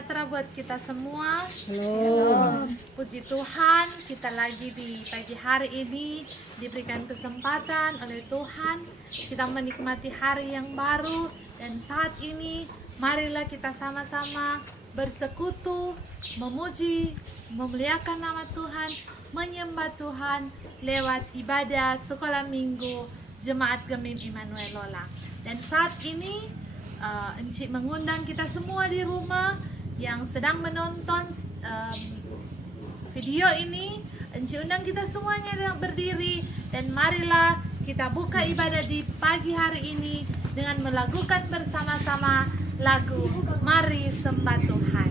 sejahtera buat kita semua. Shalom. Puji Tuhan, kita lagi di pagi hari ini diberikan kesempatan oleh Tuhan. Kita menikmati hari yang baru, dan saat ini marilah kita sama-sama bersekutu, memuji, memuliakan nama Tuhan, menyembah Tuhan lewat ibadah sekolah minggu Jemaat Gemim Immanuel Lola. Dan saat ini Encik mengundang kita semua di rumah yang sedang menonton video ini. Encik undang kita semuanya berdiri, dan marilah kita buka ibadah di pagi hari ini dengan melakukan bersama-sama lagu Mari Sembah Tuhan.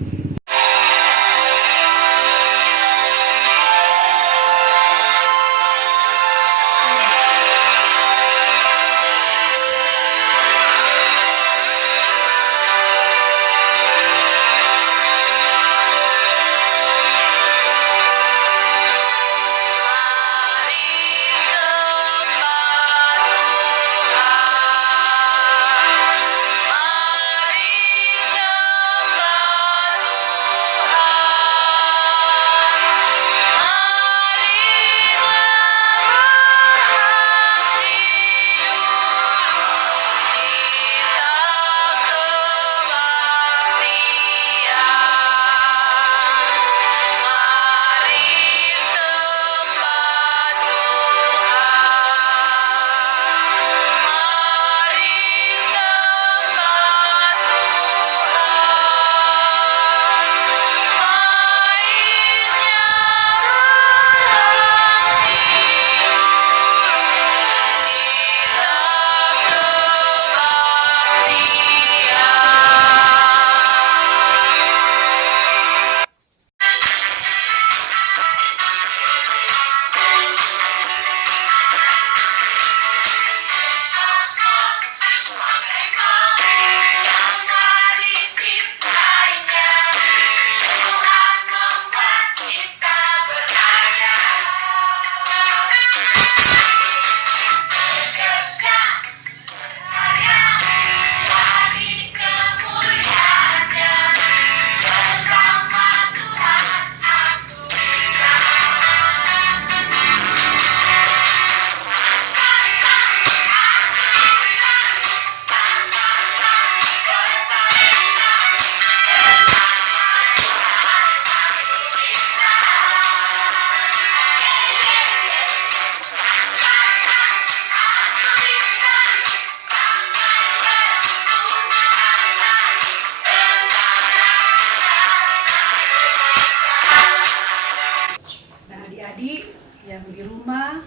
Yang di rumah,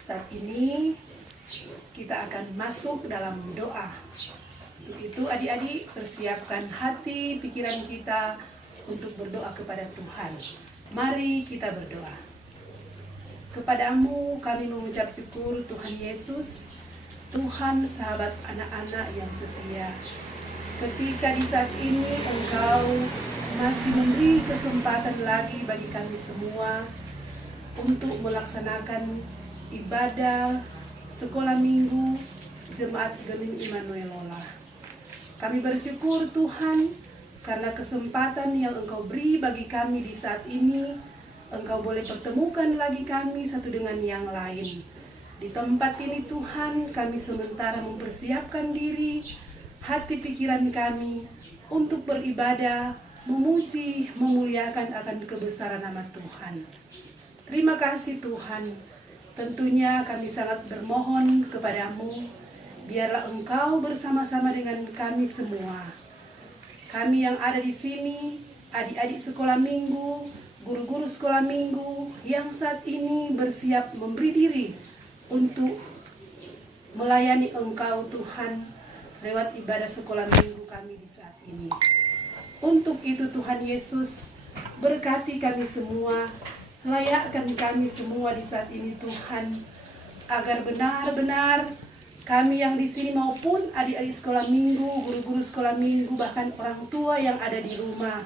saat ini kita akan masuk dalam doa. Untuk itu adik-adik persiapkan hati, pikiran kita untuk berdoa kepada Tuhan. Mari kita berdoa. Kepadamu kami mengucap syukur Tuhan Yesus, Tuhan sahabat anak-anak yang setia. Ketika di saat ini Engkau masih memberi kesempatan lagi bagi kami semua untuk melaksanakan ibadah sekolah minggu Jemaat Gemim Immanuel Lola. Kami bersyukur Tuhan karena kesempatan yang Engkau beri bagi kami di saat ini. Engkau boleh pertemukan lagi kami satu dengan yang lain. Di tempat ini Tuhan, kami sementara mempersiapkan diri, hati pikiran kami untuk beribadah, memuji, memuliakan akan kebesaran nama Tuhan. Terima kasih Tuhan. Tentunya kami sangat bermohon kepadamu, biarlah Engkau bersama-sama dengan kami semua. Kami yang ada di sini, adik-adik sekolah minggu, guru-guru sekolah minggu yang saat ini bersiap memberi diri untuk melayani Engkau Tuhan lewat ibadah sekolah minggu kami di saat ini. Untuk itu Tuhan Yesus, berkati kami semua, layakkan kami semua di saat ini Tuhan, agar benar-benar kami yang di sini maupun adik-adik sekolah minggu, guru-guru sekolah minggu, bahkan orang tua yang ada di rumah,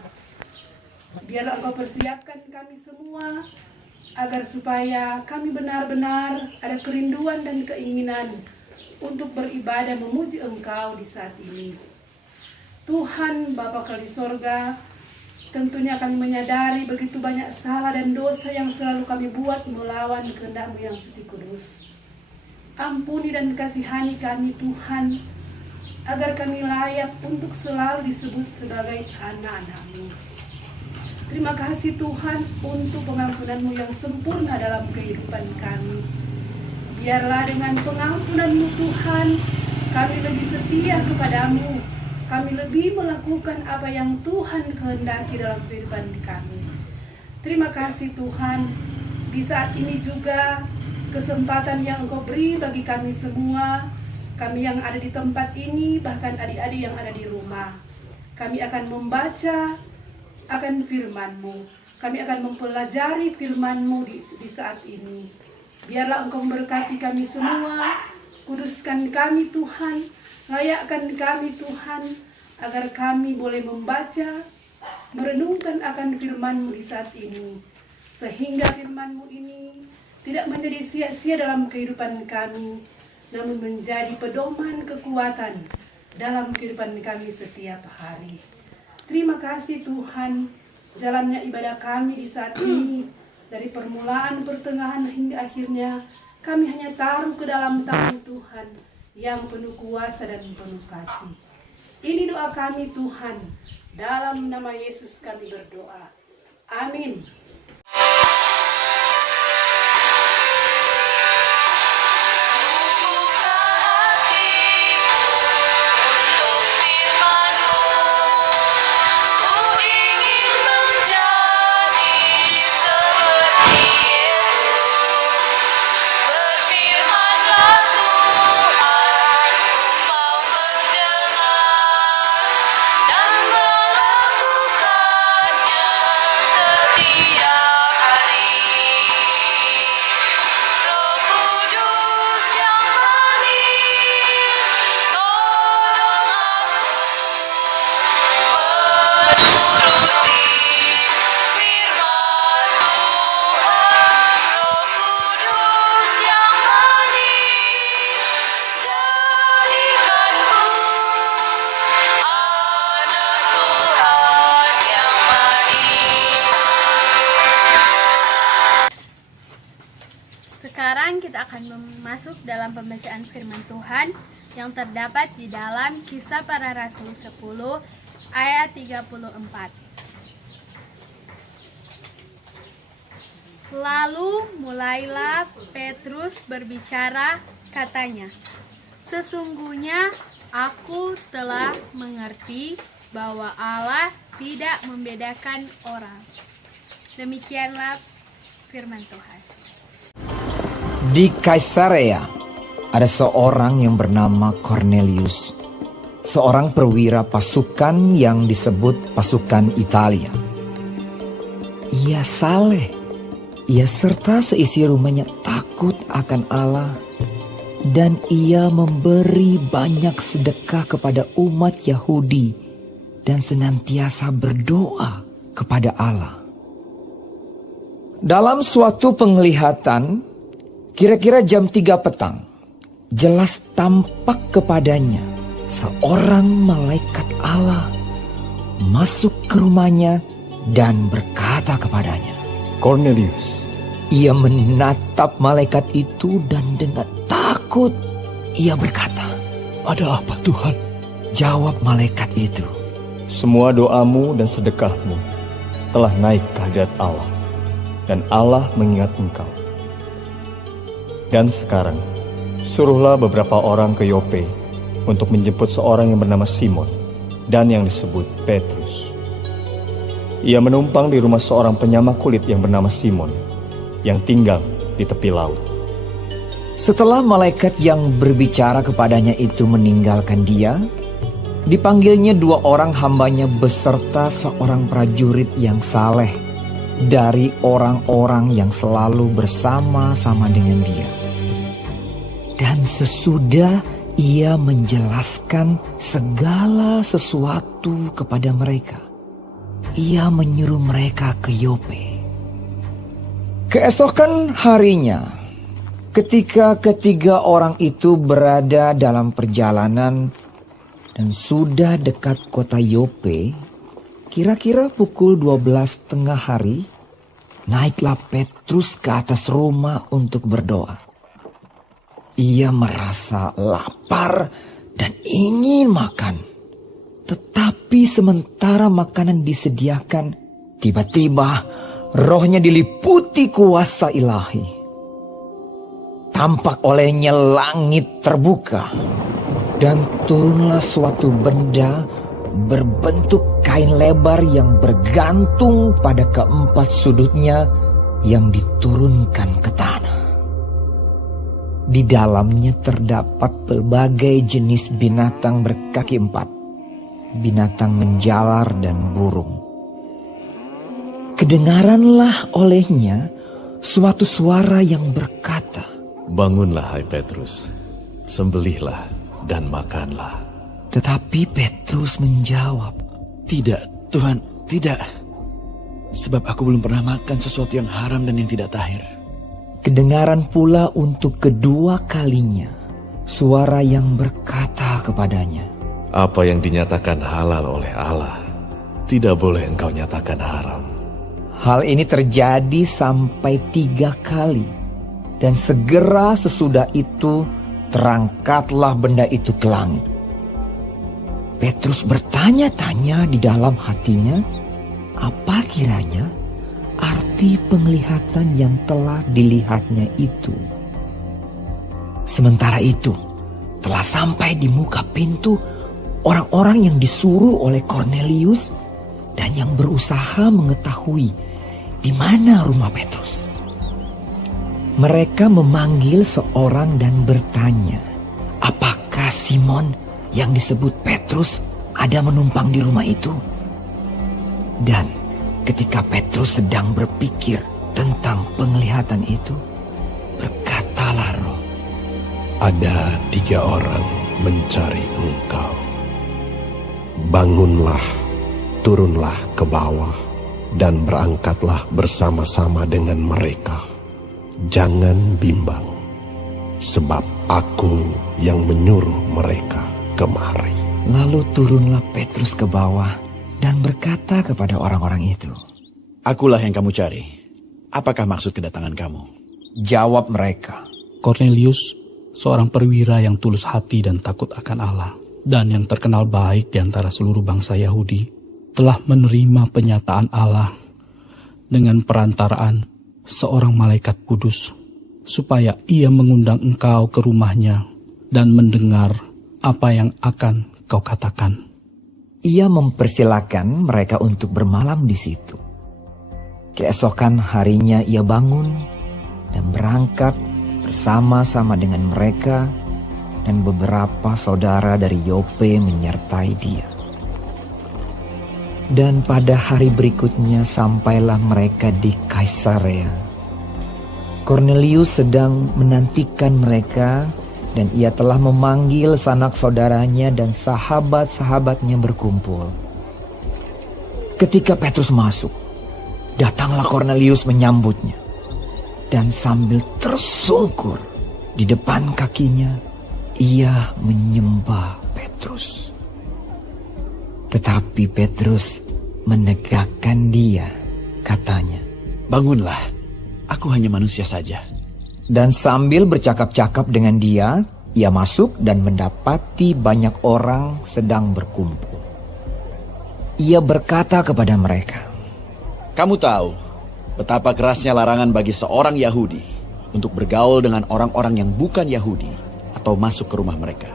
biarlah Engkau persiapkan kami semua agar supaya kami benar-benar ada kerinduan dan keinginan untuk beribadah memuji Engkau di saat ini. Tuhan Bapa kami di sorga, tentunya kami menyadari begitu banyak salah dan dosa yang selalu kami buat melawan kehendak-Mu yang suci kudus. Ampuni dan kasihani kami Tuhan, agar kami layak untuk selalu disebut sebagai anak-anak-Mu. Terima kasih Tuhan untuk pengampunan-Mu yang sempurna dalam kehidupan kami. Biarlah dengan pengampunan-Mu Tuhan, kami lebih setia kepadamu. Kami lebih melakukan apa yang Tuhan kehendaki dalam kehidupan kami. Terima kasih Tuhan, di saat ini juga kesempatan yang Engkau beri bagi kami semua, kami yang ada di tempat ini, bahkan adik-adik yang ada di rumah. Kami akan membaca akan firman-Mu. Kami akan mempelajari firman-Mu di saat ini. Biarlah Engkau memberkati kami semua, kuduskan kami Tuhan, layakkan kami Tuhan, agar kami boleh membaca, merenungkan akan firman-Mu di saat ini. Sehingga firman-Mu ini tidak menjadi sia-sia dalam kehidupan kami, namun menjadi pedoman kekuatan dalam kehidupan kami setiap hari. Terima kasih Tuhan, jalannya ibadah kami di saat ini, dari permulaan, pertengahan hingga akhirnya, kami hanya taruh ke dalam tangan Tuhan yang penuh kuasa dan penuh kasih. Ini doa kami Tuhan, dalam nama Yesus kami berdoa. Amin. Sekarang kita akan masuk dalam pembacaan firman Tuhan yang terdapat di dalam Kisah Para Rasul 10 ayat 34. Lalu mulailah Petrus berbicara, katanya, "Sesungguhnya aku telah mengerti bahwa Allah tidak membedakan orang." Demikianlah firman Tuhan. Di Kaisarea ada seorang yang bernama Cornelius, seorang perwira pasukan yang disebut pasukan Italia. Ia saleh, ia serta seisi rumahnya takut akan Allah, dan ia memberi banyak sedekah kepada umat Yahudi dan senantiasa berdoa kepada Allah. Dalam suatu penglihatan, kira-kira jam 3 petang, jelas tampak kepadanya seorang malaikat Allah masuk ke rumahnya dan berkata kepadanya, "Cornelius." Ia menatap malaikat itu dan dengan takut ia berkata, "Ada apa Tuhan?" Jawab malaikat itu, "Semua doamu dan sedekahmu telah naik ke hadirat Allah, dan Allah mengingat engkau. Dan sekarang, suruhlah beberapa orang ke Yope untuk menjemput seorang yang bernama Simon dan yang disebut Petrus. Ia menumpang di rumah seorang penyamak kulit yang bernama Simon, yang tinggal di tepi laut." Setelah malaikat yang berbicara kepadanya itu meninggalkan dia, dipanggilnya 2 orang hambanya beserta seorang prajurit yang saleh dari orang-orang yang selalu bersama-sama dengan dia. Dan sesudah ia menjelaskan segala sesuatu kepada mereka, ia menyuruh mereka ke Yope. Keesokan harinya, ketika ketiga orang itu berada dalam perjalanan dan sudah dekat kota Yope, kira-kira pukul 12 tengah hari, naiklah Petrus ke atas rumah untuk berdoa. Ia merasa lapar dan ingin makan. Tetapi sementara makanan disediakan, tiba-tiba rohnya diliputi kuasa ilahi. Tampak olehnya langit terbuka, dan turunlah suatu benda berbentuk kain lebar yang bergantung pada keempat sudutnya yang diturunkan ke tanah. Di dalamnya terdapat berbagai jenis binatang berkaki empat, binatang menjalar dan burung. Kedengaranlah olehnya suatu suara yang berkata, "Bangunlah, hai Petrus, sembelihlah dan makanlah." Tetapi Petrus menjawab, "Tidak, Tuhan, tidak. Sebab aku belum pernah makan sesuatu yang haram dan yang tidak tahir." Kedengaran pula untuk kedua kalinya suara yang berkata kepadanya, Apa yang dinyatakan halal oleh Allah, tidak boleh engkau nyatakan haram. Hal ini terjadi sampai 3 kali. Dan segera sesudah itu terangkatlah benda itu ke langit. Petrus bertanya-tanya di dalam hatinya, apa kiranya arti penglihatan yang telah dilihatnya itu. Sementara itu, telah sampai di muka pintu orang-orang yang disuruh oleh Kornelius dan yang berusaha mengetahui di mana rumah Petrus. Mereka memanggil seorang dan bertanya, apakah Simon yang disebut Petrus ada menumpang di rumah itu? Dan ketika Petrus sedang berpikir tentang penglihatan itu, berkatalah Roh, "Ada 3 orang mencari engkau. Bangunlah, turunlah ke bawah, dan berangkatlah bersama-sama dengan mereka. Jangan bimbang, sebab aku yang menyuruh mereka kemari." Lalu turunlah Petrus ke bawah dan berkata kepada orang-orang itu, "Akulah yang kamu cari. Apakah maksud kedatangan kamu?" Jawab mereka, Kornelius, seorang perwira yang tulus hati dan takut akan Allah, dan yang terkenal baik di antara seluruh bangsa Yahudi, telah menerima penyataan Allah dengan perantaraan seorang malaikat kudus, supaya ia mengundang engkau ke rumahnya dan mendengar apa yang akan kau katakan. Ia mempersilakan mereka untuk bermalam di situ. Keesokan harinya ia bangun dan berangkat bersama-sama dengan mereka, dan beberapa saudara dari Yope menyertai dia. Dan pada hari berikutnya sampailah mereka di Kaisarea. Kornelius sedang menantikan mereka, dan ia telah memanggil sanak saudaranya dan sahabat-sahabatnya berkumpul. Ketika Petrus masuk, datanglah Kornelius menyambutnya, dan sambil tersungkur di depan kakinya, ia menyembah Petrus. Tetapi Petrus menegakkan dia, katanya, "Bangunlah, aku hanya manusia saja." Dan sambil bercakap-cakap dengan dia, ia masuk dan mendapati banyak orang sedang berkumpul. Ia berkata kepada mereka, "Kamu tahu betapa kerasnya larangan bagi seorang Yahudi untuk bergaul dengan orang-orang yang bukan Yahudi atau masuk ke rumah mereka.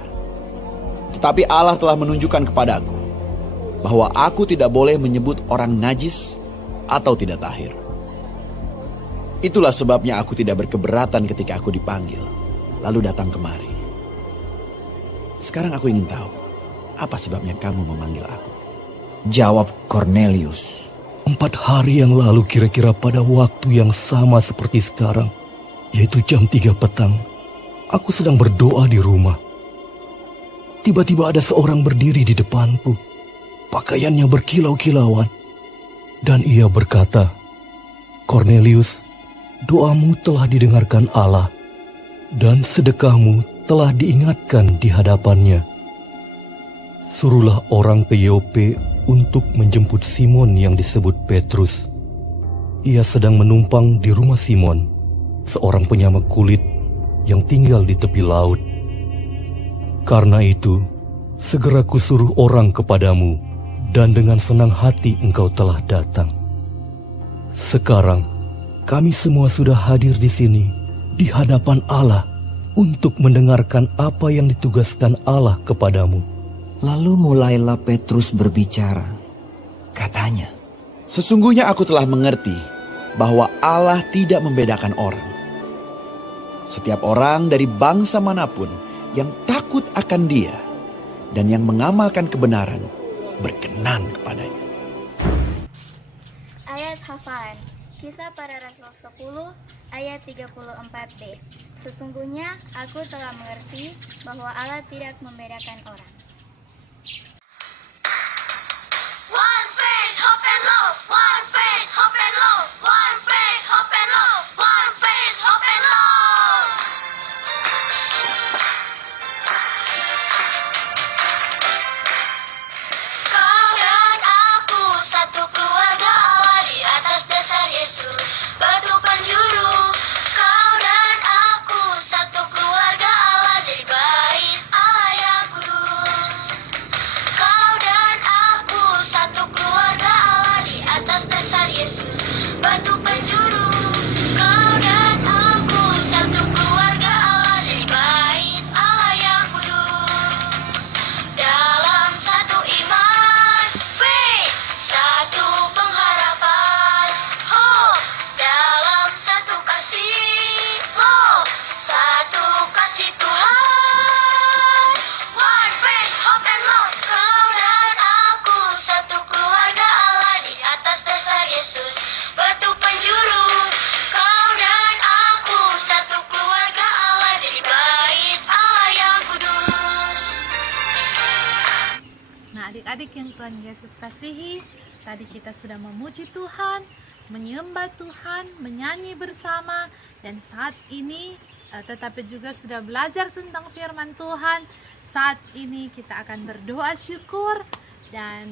Tetapi Allah telah menunjukkan kepadaku bahwa aku tidak boleh menyebut orang najis atau tidak tahir. Itulah sebabnya aku tidak berkeberatan ketika aku dipanggil, lalu datang kemari. Sekarang aku ingin tahu, apa sebabnya kamu memanggil aku?" Jawab Kornelius, 4 hari yang lalu kira-kira pada waktu yang sama seperti sekarang, yaitu jam 3 petang, aku sedang berdoa di rumah. Tiba-tiba ada seorang berdiri di depanku, pakaiannya berkilau-kilauan, dan ia berkata, "Kornelius, doamu telah didengarkan Allah, dan sedekahmu telah diingatkan di hadapannya. suruhlah orang ke Yope untuk menjemput Simon yang disebut Petrus. Ia sedang menumpang di rumah Simon, seorang penyamak kulit yang tinggal di tepi laut. Karena itu, segera kusuruh orang kepadamu, dan dengan senang hati engkau telah datang. Sekarang, kami semua sudah hadir di sini, di hadapan Allah, untuk mendengarkan apa yang ditugaskan Allah kepadamu. Lalu mulailah Petrus berbicara. Katanya, Sesungguhnya aku telah mengerti bahwa Allah tidak membedakan orang. Setiap orang dari bangsa manapun yang takut akan Dia dan yang mengamalkan kebenaran berkenan kepadanya. Ayat hafalan Kisah Para Rasul 10 ayat 34b. Sesungguhnya aku telah mengerti bahwa Allah tidak membedakan orang. One faith, hope and love. One faith, hope and love. One faith, hope and love. One faith, hope and love. Kau dan aku satu keluarga Allah di atas dasar Yesus, batu penjuru. Kau dan aku satu keluarga Allah jadi bait Allah yang kudus. Kau dan aku satu keluarga Allah di atas dasar Yesus, batu penjuru. Kau dan aku satu keluarga Allah dari bait Allah yang kudus. Dalam satu iman, faith, satu pengharapan, hope. Dalam satu kasih, love, satu kasih Tuhan. One faith, hope and love. Kau dan aku satu keluarga Allah di atas dasar Yesus, batu penjuru. Kau dan aku satu keluarga Allah jadi bait Allah yang kudus. Nah, adik-adik yang Tuhan Yesus kasihi, tadi kita sudah memuji Tuhan, menyembah Tuhan, menyanyi bersama, dan saat ini tetapi juga sudah belajar tentang firman Tuhan. Saat ini kita akan berdoa syukur, dan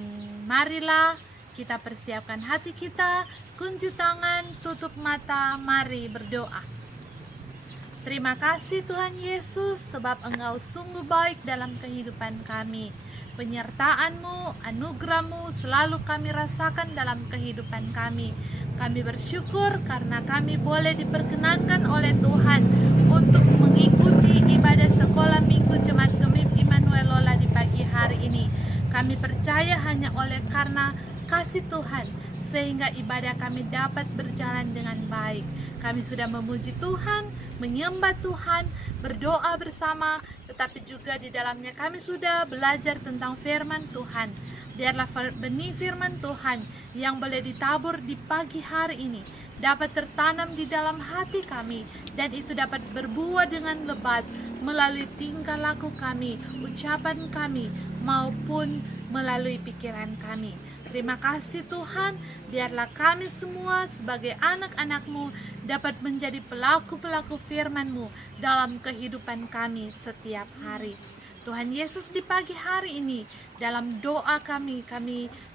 marilah kita persiapkan hati kita, kunci tangan, tutup mata, mari berdoa. Terima kasih Tuhan Yesus, sebab Engkau sungguh baik dalam kehidupan kami. Penyertaan-Mu, anugerah-Mu selalu kami rasakan dalam kehidupan kami. Kami bersyukur karena kami boleh diperkenankan oleh Tuhan untuk mengikuti ibadah sekolah minggu Jemaat Gemip Immanuel Lola di pagi hari ini. Kami percaya hanya oleh karena kasih Tuhan, sehingga ibadah kami dapat berjalan dengan baik. Kami sudah memuji Tuhan, menyembah Tuhan, berdoa bersama, tetapi juga di dalamnya kami sudah belajar tentang firman Tuhan. Biarlah benih firman Tuhan yang boleh ditabur di pagi hari ini dapat tertanam di dalam hati kami, dan itu dapat berbuah dengan lebat melalui tingkah laku kami, ucapan kami, maupun melalui pikiran kami. Terima kasih Tuhan, biarlah kami semua sebagai anak-anak-Mu dapat menjadi pelaku-pelaku firman-Mu dalam kehidupan kami setiap hari. Tuhan Yesus, di pagi hari ini dalam doa kami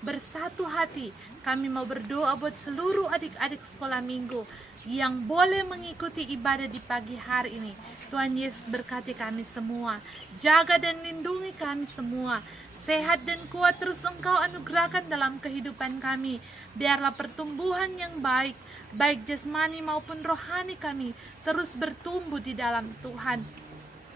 bersatu hati. Kami mau berdoa buat seluruh adik-adik sekolah minggu yang boleh mengikuti ibadah di pagi hari ini. Tuhan Yesus berkati kami semua, jaga dan lindungi kami semua. Sehat dan kuat terus Engkau anugerahkan dalam kehidupan kami. Biarlah pertumbuhan yang baik, baik jasmani maupun rohani kami terus bertumbuh di dalam Tuhan.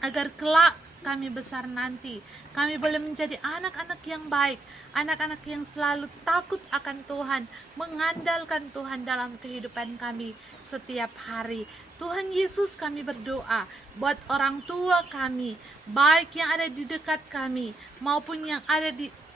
Agar kelak kami besar nanti, kami boleh menjadi anak-anak yang baik, anak-anak yang selalu takut akan Tuhan, mengandalkan Tuhan dalam kehidupan kami setiap hari. Tuhan Yesus, kami berdoa buat orang tua kami, baik yang ada di dekat kami maupun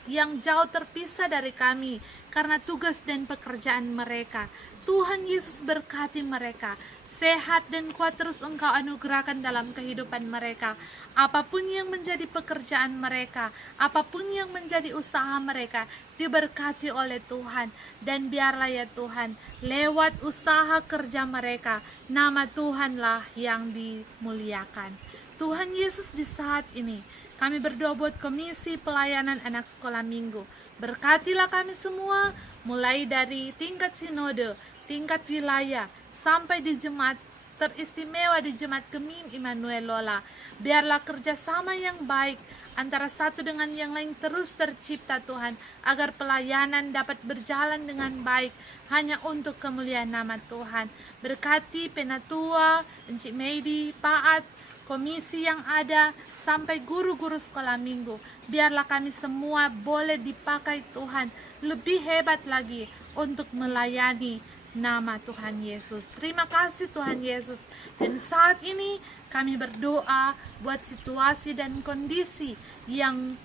yang jauh terpisah dari kami karena tugas dan pekerjaan mereka. Tuhan Yesus berkati mereka. Sehat dan kuat terus Engkau anugerahkan dalam kehidupan mereka. Apapun yang menjadi pekerjaan mereka, apapun yang menjadi usaha mereka, diberkati oleh Tuhan. Dan biarlah ya Tuhan, lewat usaha kerja mereka, nama Tuhanlah yang dimuliakan. Tuhan Yesus, di saat ini Kami berdoa buat komisi pelayanan anak sekolah minggu. Berkatilah kami semua, mulai dari tingkat sinode, tingkat wilayah, sampai di jemaat teristimewa di Jemaat Kemim Immanuel Lola. Biarlah kerjasama yang baik antara satu dengan yang lain terus tercipta Tuhan, agar pelayanan dapat berjalan dengan baik hanya untuk kemuliaan nama Tuhan. Berkati Penatua, Encik Meidi, Paat, komisi yang ada, sampai guru-guru sekolah minggu. Biarlah kami semua boleh dipakai Tuhan lebih hebat lagi untuk melayani nama Tuhan Yesus. Terima kasih Tuhan Yesus. Dan saat ini kami berdoa buat situasi dan kondisi yang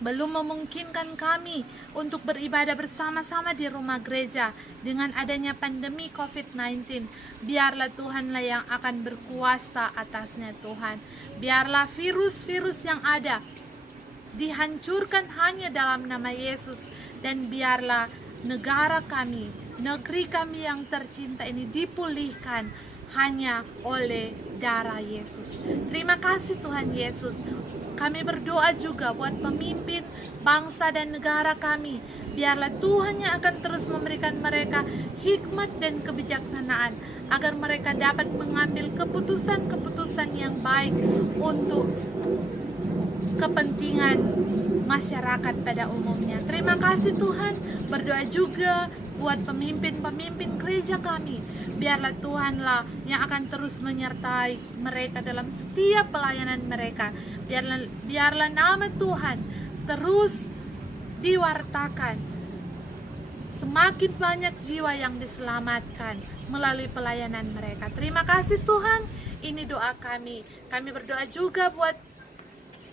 belum memungkinkan kami untuk beribadah bersama-sama di rumah gereja dengan adanya pandemi COVID-19. Biarlah Tuhanlah yang akan berkuasa atasnya Tuhan. Biarlah virus-virus yang ada dihancurkan hanya dalam nama Yesus. Dan biarlah negara kami, negeri kami yang tercinta ini dipulihkan hanya oleh darah Yesus. Terima kasih Tuhan Yesus. Kami berdoa juga buat pemimpin bangsa dan negara kami. Biarlah Tuhan yang akan terus memberikan mereka hikmat dan kebijaksanaan, agar mereka dapat mengambil keputusan-keputusan yang baik untuk kepentingan masyarakat pada umumnya. Terima kasih Tuhan. Berdoa juga buat pemimpin-pemimpin gereja kami. Biarlah Tuhanlah yang akan terus menyertai mereka dalam setiap pelayanan mereka. Biarlah nama Tuhan terus diwartakan. Semakin banyak jiwa yang diselamatkan melalui pelayanan mereka. Terima kasih Tuhan. Ini doa kami. Kami berdoa juga buat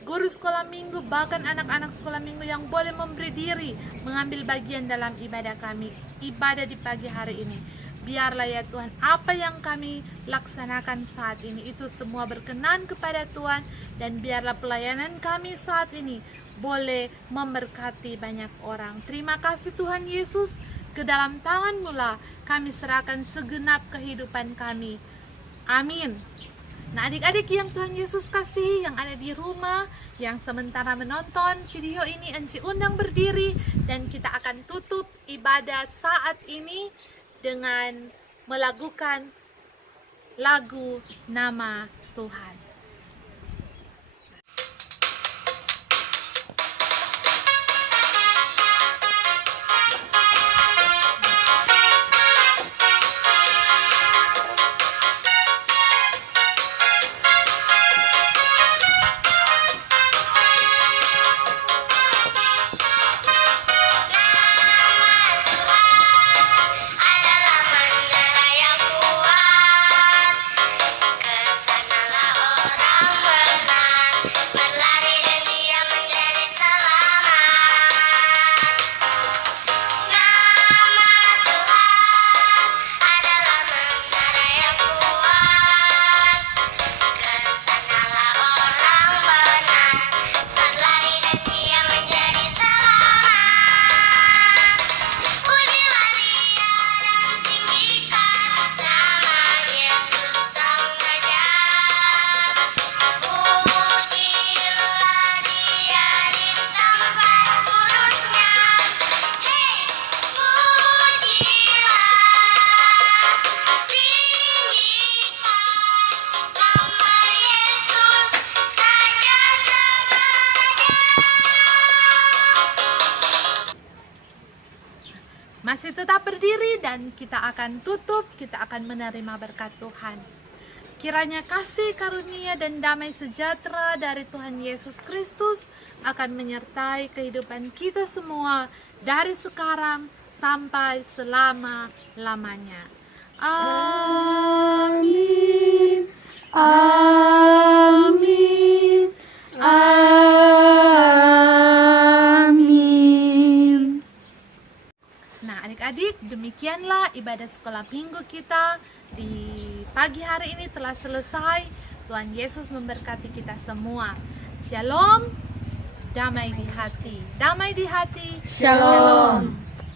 guru sekolah minggu, bahkan anak-anak sekolah minggu yang boleh memberi diri, mengambil bagian dalam ibadah kami, ibadah di pagi hari ini. Biarlah ya Tuhan, apa yang kami laksanakan saat ini itu semua berkenan kepada Tuhan, dan biarlah pelayanan kami saat ini boleh memberkati banyak orang. Terima kasih Tuhan Yesus. Ke dalam tangan-Mu lah kami serahkan segenap kehidupan kami. Amin. Nah adik-adik yang Tuhan Yesus kasih, yang ada di rumah, yang sementara menonton video ini, Enci undang berdiri, dan kita akan tutup ibadah saat ini dengan melakukan lagu Nama Tuhan. Masih tetap berdiri dan kita akan tutup, kita akan menerima berkat Tuhan. Kiranya kasih karunia dan damai sejahtera dari Tuhan Yesus Kristus akan menyertai kehidupan kita semua dari sekarang sampai selama-lamanya. Amin. Amin. Amin. Nah, adik-adik, demikianlah ibadah sekolah minggu kita di pagi hari ini telah selesai. Tuhan Yesus memberkati kita semua. Shalom, damai di hati. Damai di hati. Shalom.